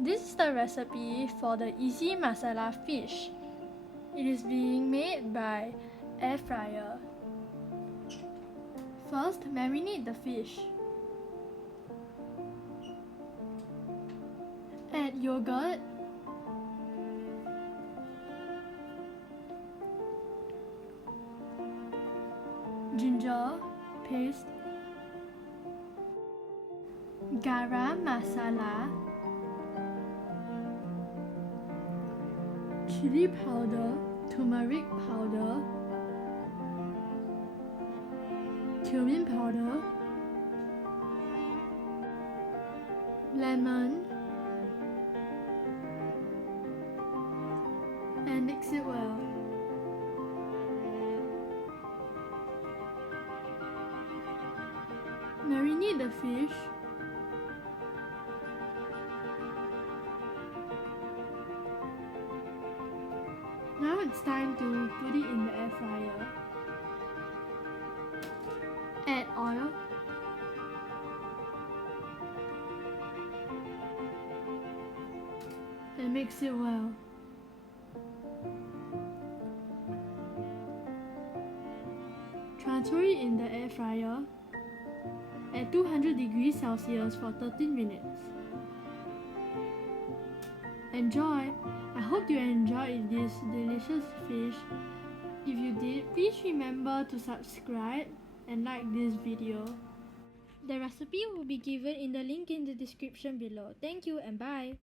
This is the recipe for the easy masala fish. It is being made by air fryer. First, marinate the fish. Add yogurt, ginger paste, garam masala, chili powder, turmeric powder, cumin powder, lemon, and mix it well. Marinate the fish. Now it's time to put it in the air fryer. Add oil. And mix it well. Transfer it in the air fryer at 200 degrees Celsius for 13 minutes. Enjoy! I hope you enjoyed this delicious fish. If you did, please remember to subscribe and like this video. The recipe will be given in the link in the description below. Thank you and bye!